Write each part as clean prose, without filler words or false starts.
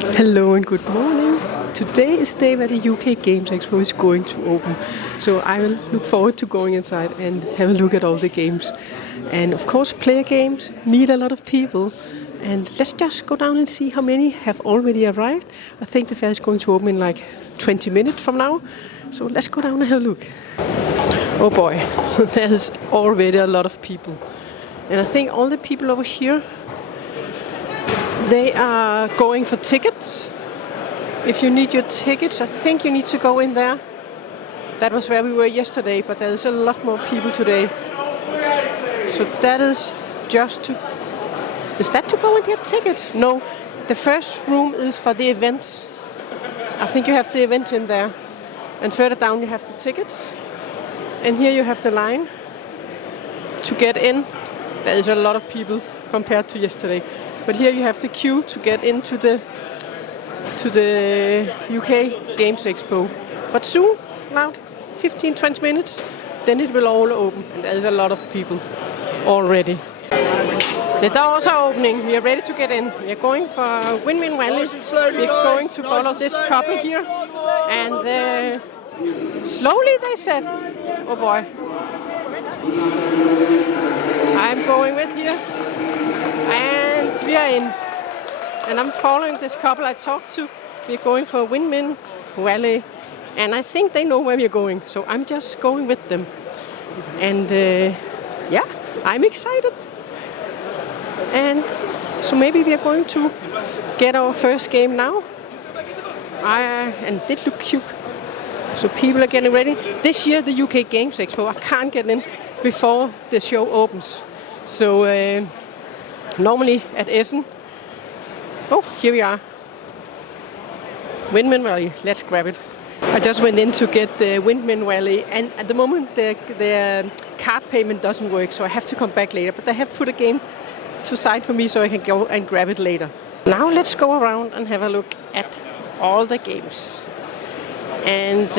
Hello and good morning. Today is the day where the UK Games Expo is going to open. So I will look forward to going inside and have a look at all the games. And of course play games, meet a lot of people. And let's just go down and see how many have already arrived. I think the fair is going to open in like 20 minutes from now. So let's go down and have a look. Oh boy, there's already a lot of people. And I think all the people over here, they are going for tickets. If you need your tickets, I think you need to go in there. That was where we were yesterday, but there's a lot more people today. So that is just to... Is that to go and get tickets? No, the first room is for the events. I think you have the events in there. And further down you have the tickets. And here you have the line to get in. There is a lot of people compared to yesterday. But here you have the queue to get into the UK Games Expo. But soon, about 15-20 minutes, then it will all open. And there's a lot of people already. The doors are opening. We are ready to get in. We are going for Win-Win Valley. We are going to follow this couple here. And slowly, they said. Oh boy. I'm going with here. And we are in. And I'm following this couple I talked to. We're going for Win-Win Valley. And I think they know where we're going. So I'm just going with them. And yeah, I'm excited. And so maybe we are going to get our first game now. And it looked cute. So people are getting ready. This year, the UK Games Expo, I can't get in before the show opens. So normally at Essen. Oh, here we are. Win-Win Valley. Let's grab it. I just went in to get the Win-Win Valley, and at the moment the card payment doesn't work, so I have to come back later. But they have put a game to side for me so I can go and grab it later. Now let's go around and have a look at all the games. And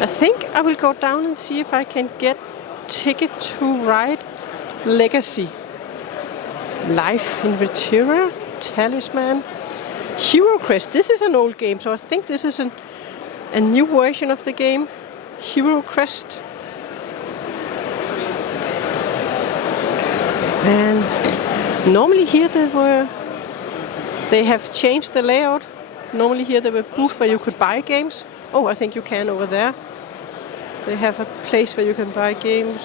I think I will go down and see if I can get Ticket to Ride Legacy. Life in Reterra, Talisman, Hero Crest. This is an old game, so I think this is a new version of the game. Hero Crest. And normally here they have changed the layout. Normally here there were booths where you could buy games. Oh, I think you can over there. They have a place where you can buy games.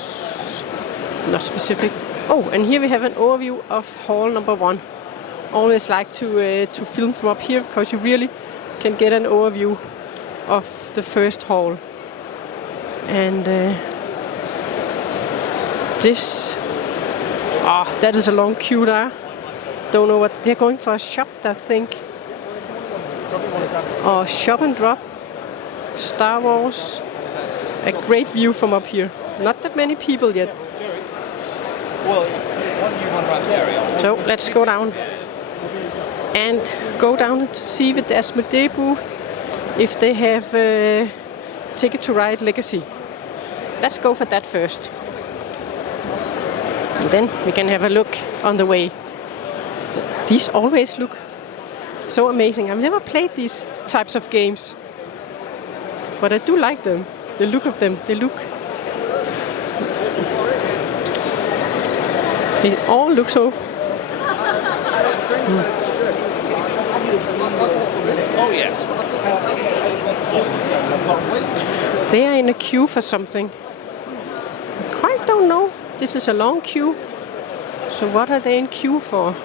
Not specific. Oh, and here we have an overview of hall number 1. Always like to film from up here because you really can get an overview of the first hall. And this... that is a long queue there. Don't know what they're going for. A shop, I think. Oh, shop and drop. Star Wars. A great view from up here. Not that many people yet. So let's go down. And go down and see with the Asmodee booth if they have Ticket to Ride Legacy. Let's go for that first. And then we can have a look on the way. These always look so amazing. I've never played these types of games, but I do like them. The look of them, they all look so... Oh yes. They are in a queue for something. I quite don't know. This is a long queue. So what are they in queue for?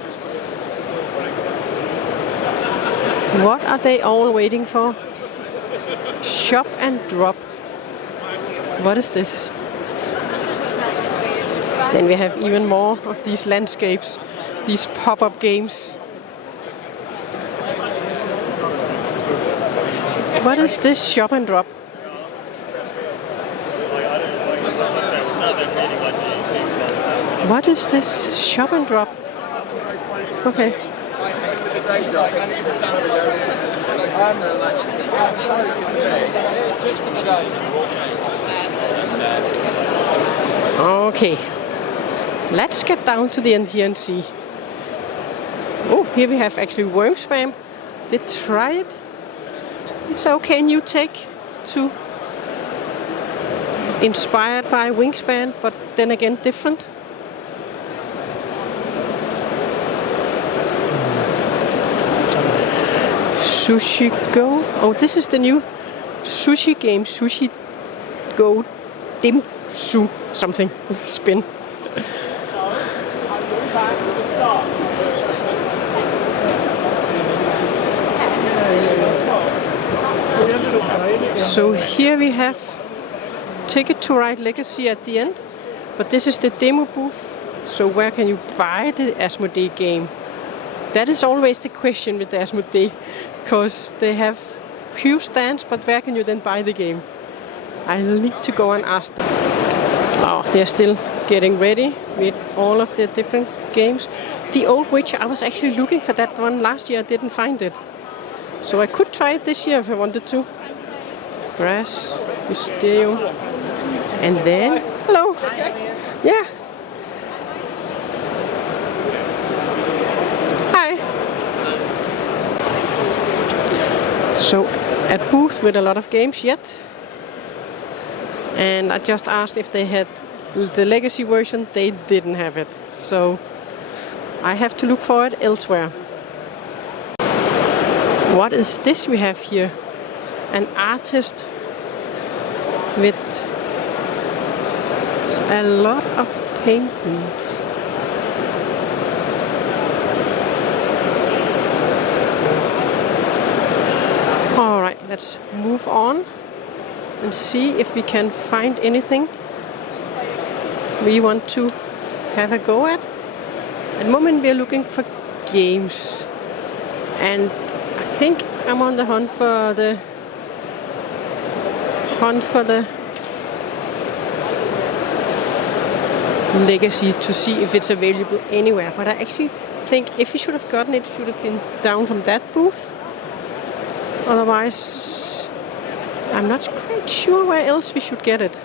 What are they all waiting for? Shop and drop. What is this? Then we have even more of these landscapes, these pop-up games. What is this shop and drop? What is this shop and drop? Okay. Okay. Let's get down to the end here and see. Oh, Here we have actually Wormspam. Did try it. It's okay, new tech too. Inspired by Wingspan, but then again different. Sushi Go. Oh, this is the new sushi game. Sushi Go Dim Su something. Spin. So here we have Ticket to Ride Legacy at the end, but this is the demo booth. So where can you buy the Asmodee game? That is always the question with the Asmodee, because they have few stands, but where can you then buy the game? I'll need to go and ask them. Oh, they're still getting ready with all of the different games. The Old Witch, I was actually looking for that one last year, I didn't find it. So I could try it this year if I wanted to. Brass, Stereo, and then, hello, yeah. Hi. So a booth with a lot of games yet. And I just asked if they had the legacy version, they didn't have it. So I have to look for it elsewhere. What is this we have here? An artist with a lot of paintings. Alright, let's move on and see if we can find anything we want to have a go at. At the moment we are looking for games, and I think I'm on the hunt for the legacy to see if it's available anywhere. But I actually think if we should have gotten it, it should have been down from that booth. Otherwise, I'm not quite sure where else we should get it.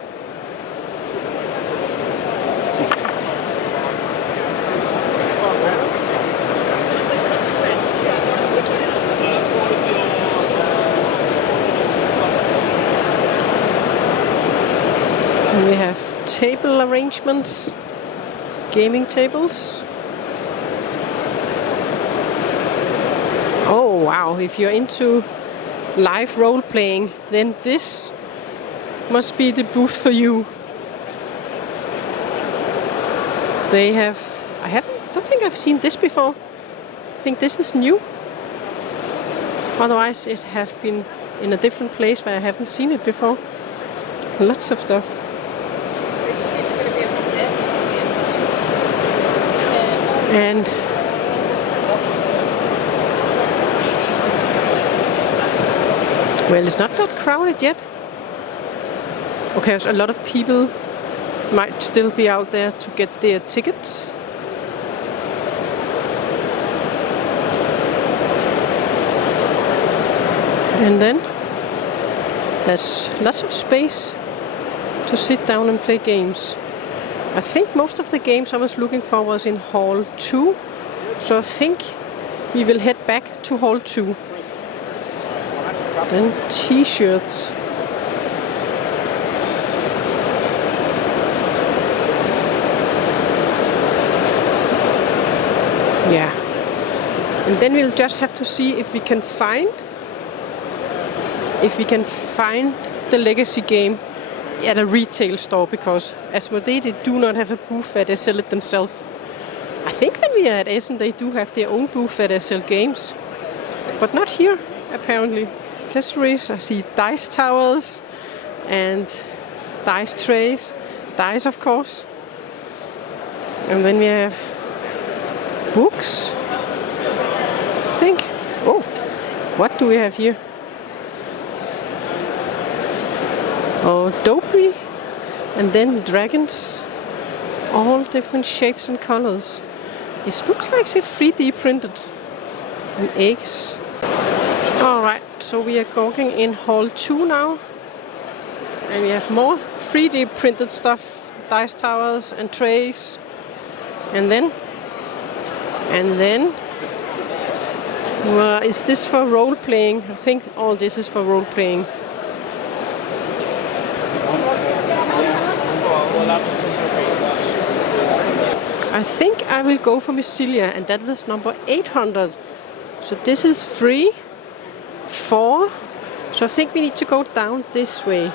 We have table arrangements, gaming tables. Oh wow, if you're into live role playing, then this must be the booth for you. They have, don't think I've seen this before. I think this is new. Otherwise it have been in a different place where I haven't seen it before. Lots of stuff. And well, it's not that crowded yet. Okay, so a lot of people might still be out there to get their tickets. And then there's lots of space to sit down and play games. I think most of the games I was looking for was in Hall 2, so I think we will head back to Hall 2. Then t-shirts. Yeah. And then we'll just have to see if we can find the legacy game at a retail store, because Asmodee, they do not have a booth where they sell it themselves. I think when we are at Essen, they do have their own booth where they sell games, but not here, apparently. Accessories, I see dice towers and dice trays, dice of course. And then we have books, I think. Oh, what do we have here? Oh, Dopey, and then dragons, all different shapes and colors. It looks like it's 3D printed. And eggs. Alright, so we are going in Hall 2 now. And we have more 3D printed stuff, dice towers and trays. And then Well, is this for role playing? I think all this is for role playing. I think I will go for Mycelia, and that was number 800. So this is 3, 4. So I think we need to go down this way.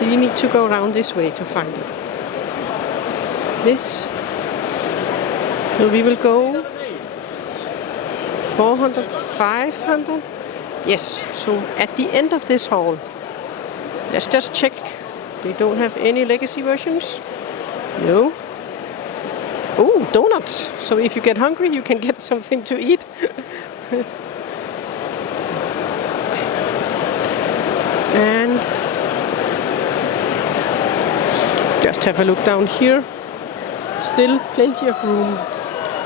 We need to go around this way to find it. This. So we will go 400, 500. Yes, so at the end of this hall. Let's just check. They don't have any legacy versions. No. Oh, donuts. So if you get hungry, you can get something to eat. And just have a look down here. Still plenty of room.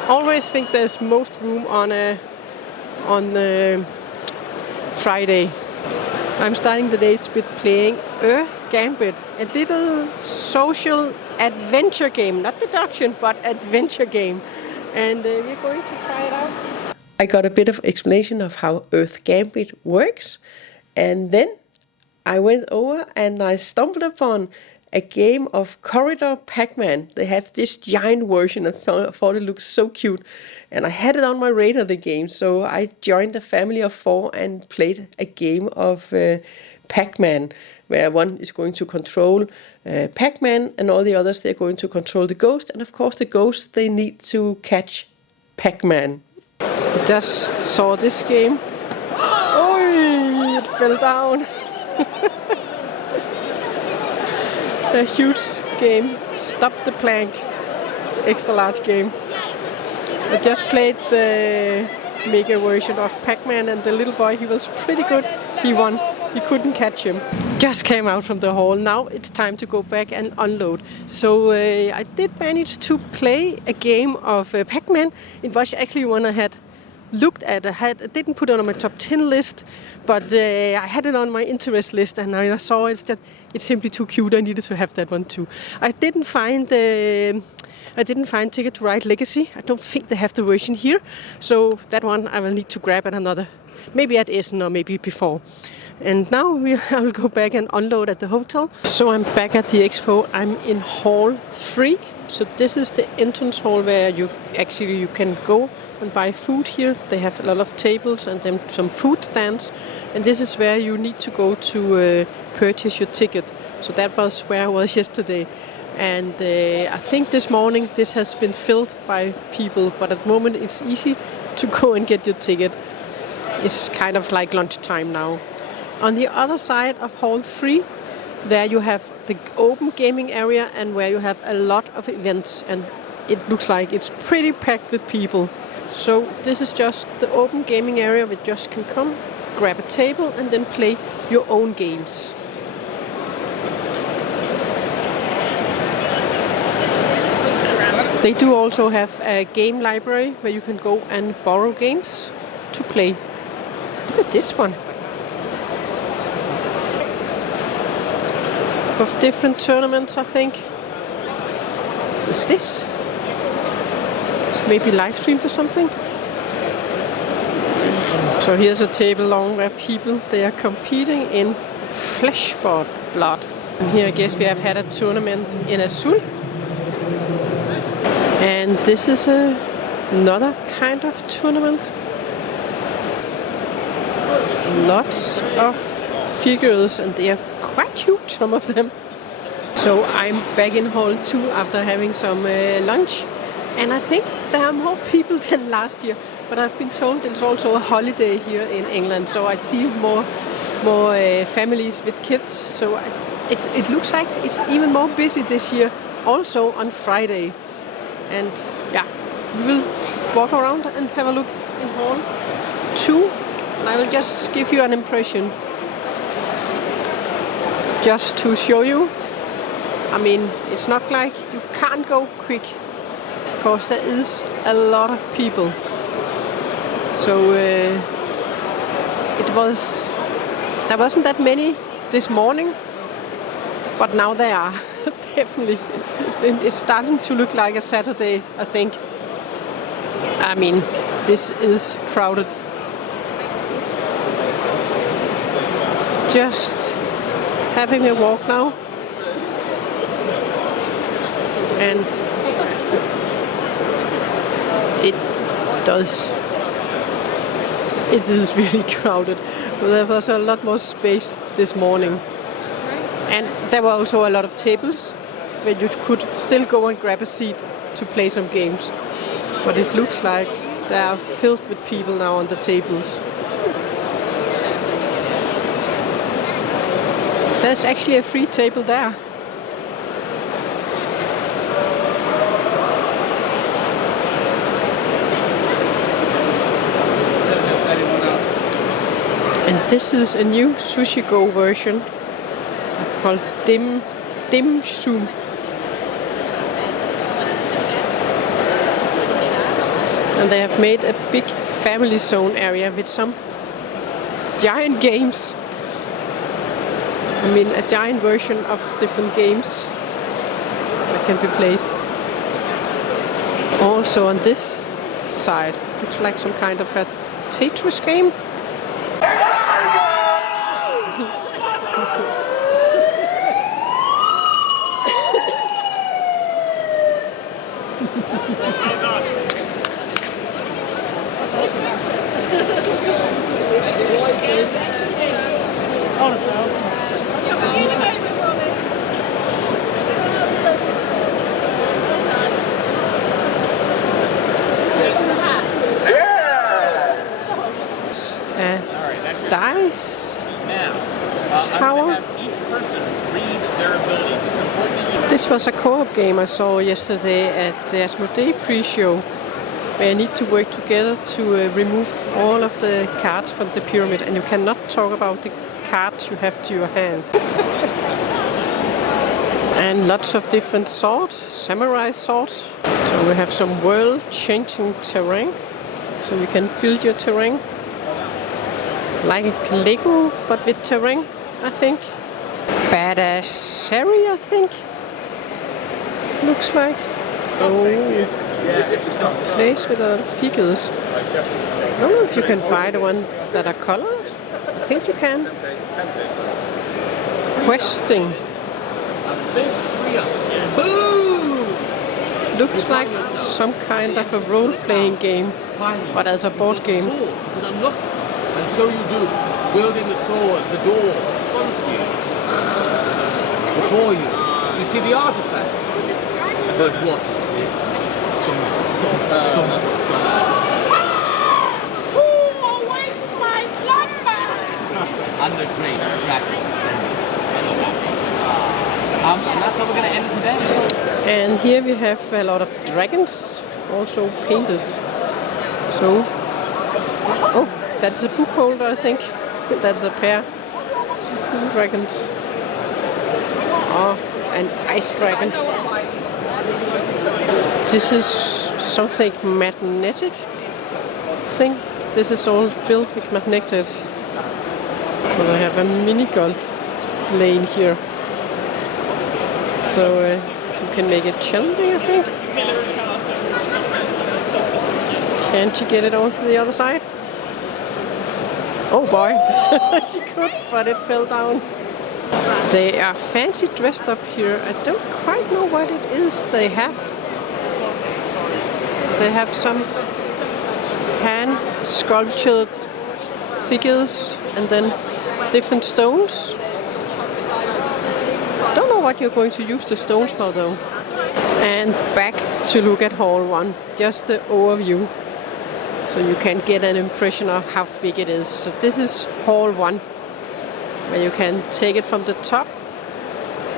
Always think there's most room on Friday. I'm starting the day with playing Earth Gambit, a little social adventure game, not deduction, but adventure game. And we're going to try it out. I got a bit of explanation of how Earth Gambit works, and then I went over and I stumbled upon a game of Corridor Pac-Man. They have this giant version. I thought it looked so cute, and I had it on my radar, the game. So I joined a family of 4 and played a game of Pac-Man, where one is going to control Pac-Man, and all the others, they're going to control the ghost. And of course, the ghosts, they need to catch Pac-Man. I just saw this game. Oh, it fell down. A huge game. Stop the plank. Extra large game. I just played the mega version of Pac-Man, and the little boy, he was pretty good. He won. You couldn't catch him. Just came out from the hall. Now it's time to go back and unload. So I did manage to play a game of Pac-Man. It was actually one I had looked at. I didn't put it on my top 10 list, but I had it on my interest list, and I saw it that it's simply too cute. I needed to have that one too. I didn't find Ticket to Ride Legacy. I don't think they have the version here, so that one I will need to grab at another, maybe at Essen or maybe before. And now I will go back and unload at the hotel. So I'm back at the expo. I'm in hall 3. So this is the entrance hall where you can go and buy food here. They have a lot of tables and then some food stands. And this is where you need to go to purchase your ticket. So that was where I was yesterday. And I think this morning this has been filled by people. But at the moment it's easy to go and get your ticket. It's kind of like lunchtime now. On the other side of hall 3, there you have the open gaming area, and where you have a lot of events, and it looks like it's pretty packed with people. So this is just the open gaming area where you just can come, grab a table, and then play your own games. They do also have a game library where you can go and borrow games to play. Look at this one. For different tournaments, I think. Is this maybe live streamed or something? So here's a table along where people, they are competing in flesh blood. And here I guess we have had a tournament in Azul. And this is another kind of tournament. Lots of figures, and they are quite huge, some of them. So I'm back in hall 2 after having some lunch, and I think there are more people than last year, but I've been told it's also a holiday here in England, so I see more families with kids. So it looks like it's even more busy this year, also on Friday. And yeah, we will walk around and have a look in hall 2, and I will just give you an impression. Just to show you, I mean, it's not like you can't go quick, because there is a lot of people. So there wasn't that many this morning, but now there are, definitely. It's starting to look like a Saturday, I think. I mean, This is crowded. Just having a walk now. And it is really crowded. There was a lot more space this morning. And there were also a lot of tables where you could still go and grab a seat to play some games. But it looks like they are filled with people now on the tables. There's actually a free table there. And this is a new Sushi Go version called Dim Sum. And they have made a big family zone area with some giant games. I mean, a giant version of different games that can be played. Also on this side, looks like some kind of a Tetris game. Dice tower. This was a co-op game I saw yesterday at the Asmodee pre-show, where you need to work together to remove all of the cards from the pyramid, and you cannot talk about the cards you have to your hand. And lots of different swords, samurai swords. So we have some world-changing terrain, so you can build your terrain. Like Lego, but with terrain, I think. Badassery, I think. Looks like. Oh, place with a lot of figures. I don't know if you can buy the ones that are colored. I think you can. Questing. Looks like some kind of a role-playing game, but as a board game. And so you do, wielding the sword, the door responds to you. Before you, you see the artifact. But what is this? Who awakes my slumber? And the great dragon. And that's how we're going to end today. And here we have a lot of dragons, also painted. So, oh. That's a book holder, I think. That's a pair. Some cool dragons. Oh, an ice dragon. This is something magnetic thing. This is all built with magnets. So I have a mini golf lane here. So you can make it challenging, I think. Can't you get it onto the other side? Oh boy, she could, but it fell down. They are fancy dressed up here. I don't quite know what it is they have. They have some hand sculptured figures and then different stones. Don't know what you're going to use the stones for though. And back to look at Hall 1, just the overview. So you can get an impression of how big it is. So this is Hall 1, where you can take it from the top.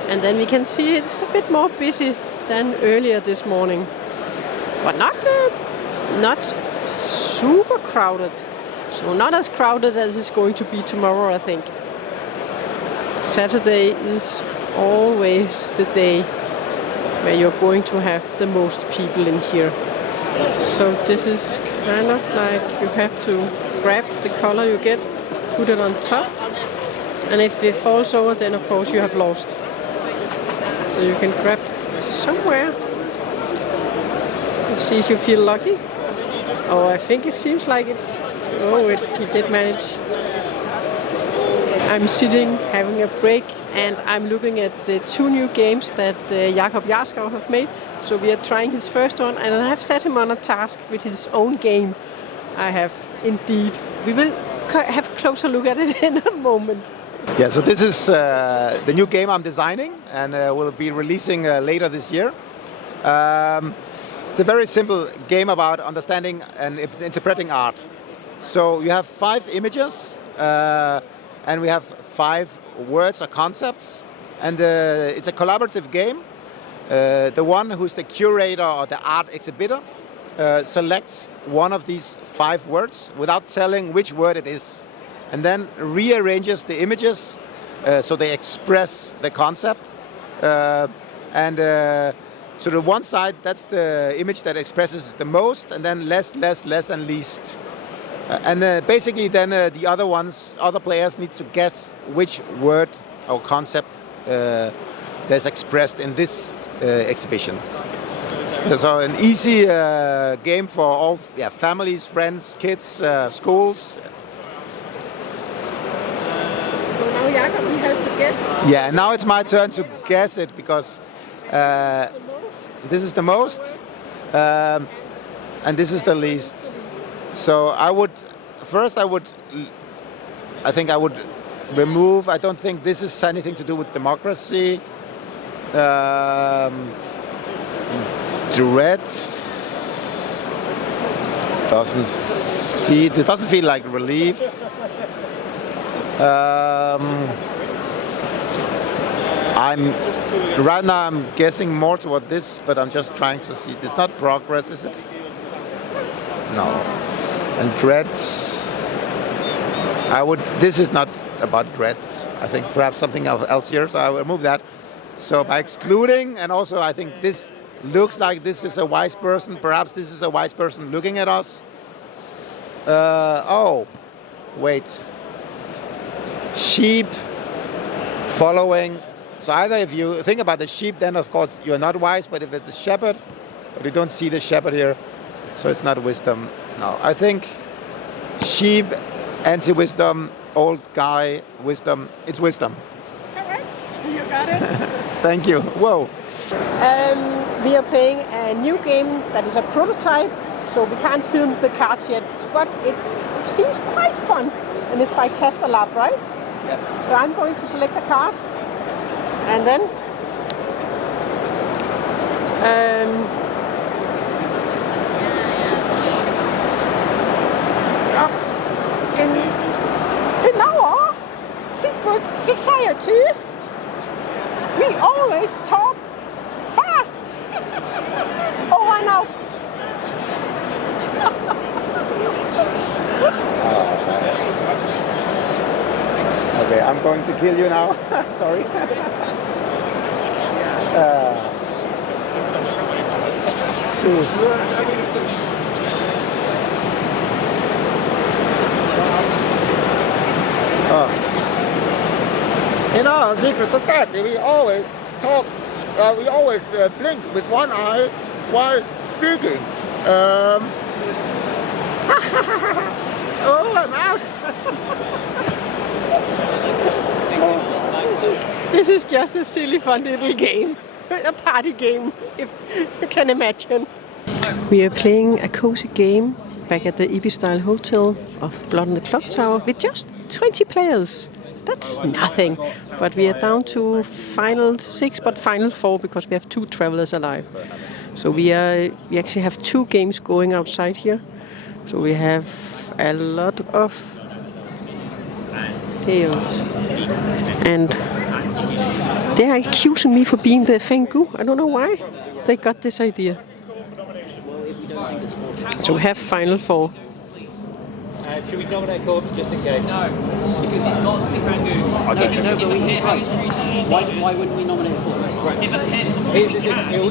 And then we can see it's a bit more busy than earlier this morning. But not super crowded. So not as crowded as it's going to be tomorrow, I think. Saturday is always the day where you're going to have the most people in here. So this is kind of like you have to grab the color you get, put it on top, and if it falls over, then of course you have lost. So you can grab somewhere and see if you feel lucky. Oh, I think it seems like it's... Oh, he did manage. I'm sitting, having a break, and I'm looking at the 2 new games that Jakob Jarskov have made. So we are trying his first one, and I have set him on a task with his own game. I have, indeed. We will have a closer look at it in a moment. Yeah, so this is the new game I'm designing, and will be releasing later this year. It's a very simple game about understanding and interpreting art. So you have 5 images, and we have 5 words or concepts, and it's a collaborative game. The one who's the curator or the art exhibitor selects one of these 5 words without telling which word it is, and then rearranges the images so they express the concept. So the one side, that's the image that expresses the most, and then less, and least. Basically then the other players need to guess which word or concept that's expressed in this exhibition. So an easy game for all families, friends, kids, schools. So now Jakob, he has to guess. Yeah, now it's my turn to guess it, because this is the most, and this is the least. So I think I would remove. I don't think this is anything to do with democracy. Dread doesn't feel like relief. Right now I'm guessing more toward this, but I'm just trying to see. It's not progress, is it? No. And dread, this is not about dread. I think perhaps something else here, so I will remove that. So by excluding, and also I think this looks like this is a wise person. Perhaps this is a wise person looking at us. Oh, wait. Sheep following. So either if you think about the sheep, then of course you're not wise, but if it's the shepherd, but you don't see the shepherd here, so it's not wisdom. No, I think sheep, anti-wisdom, old guy, wisdom, it's wisdom. Correct, you got it. Thank you. Whoa. We are playing a new game that is a prototype, so we can't film the cards yet, but it seems quite fun, and it's by Casper Lab, right? Yes. So I'm going to select a card, and then in our secret society, we always talk fast. Over and out. Okay, I'm going to kill you now. Sorry. In our secret society, we always talk. We always blink with one eye while speaking. Oh, I'm out. This is just a silly, fun little game. A party game, if you can imagine. We are playing a cozy game back at the Ibis-style hotel of Blood on the Clock Tower with just 20 players. That's nothing, but we are down to final 6, but final 4 because we have 2 travelers alive. So we actually have 2 games going outside here. So we have a lot of tails, and they are accusing me for being the Fengu. I don't know why they got this idea. So we have final 4. Should we nominate Corbs just in case? No, because he's got to be Fengu. I don't know, but we can try. Why wouldn't we nominate Corbs?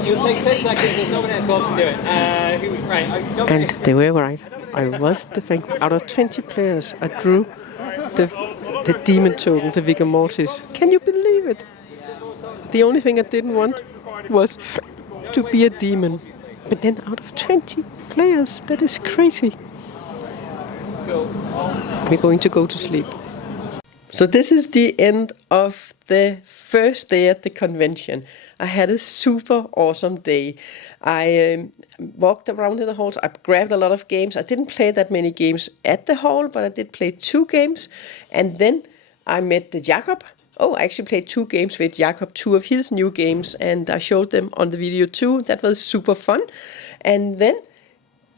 You'll take 10 seconds, let's nominate Corbs and do it. Who was right? And they were right. I was the Fengu. Out of 20 players, I drew the demon token, the Vigor Mortis. Can you believe it? The only thing I didn't want was to be a demon. But then out of 20 players, that is crazy. We're going to go to sleep. So this is the end of the first day at the convention. I had a super awesome day. I walked around in the halls. I grabbed a lot of games. I didn't play that many games at the hall, but I did play 2 games. And then I met Jakob. Oh, I actually played 2 games with Jakob, 2 of his new games, and I showed them on the video too. That was super fun. And then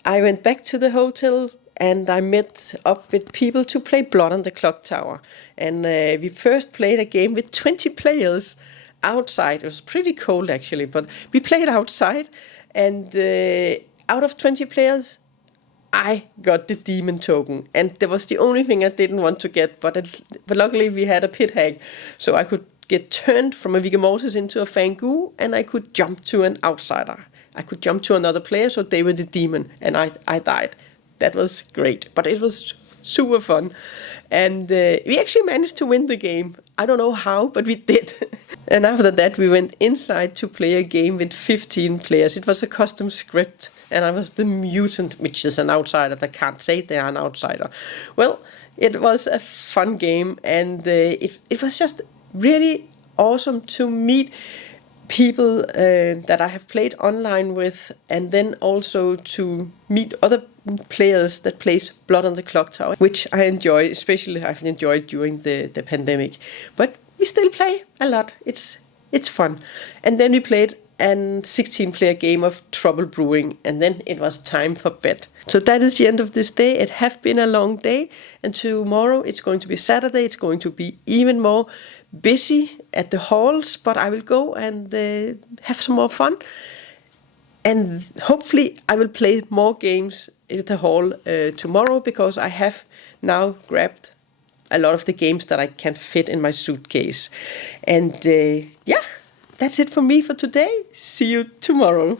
I went back to the hotel and I met up with people to play Blood on the Clock Tower. And we first played a game with 20 players outside. It was pretty cold actually, but we played outside. And out of 20 players, I got the demon token. And that was the only thing I didn't want to get. But luckily we had a pit hack, so I could get turned from a Vigamortis into a Fangu, and I could jump to an outsider. I could jump to another player, so they were the demon, and I died. That was great, but it was super fun. And we actually managed to win the game. I don't know how, but we did. And after that, we went inside to play a game with 15 players. It was a custom script, and I was the mutant, which is an outsider. I can't say they are an outsider. Well, it was a fun game, and it was just really awesome to meet people that I have played online with, and then also to meet other players that plays Blood on the Clock Tower, which I enjoy, especially I've enjoyed during the pandemic. But we still play a lot. It's fun. And then we played a 16-player game of Trouble Brewing, and then it was time for bed. So that is the end of this day. It has been a long day, and tomorrow it's going to be Saturday. It's going to be even more busy at the halls, but I will go and have some more fun. And hopefully I will play more games at the hall tomorrow, because I have now grabbed a lot of the games that I can fit in my suitcase. And yeah, that's it for me for today. See you tomorrow.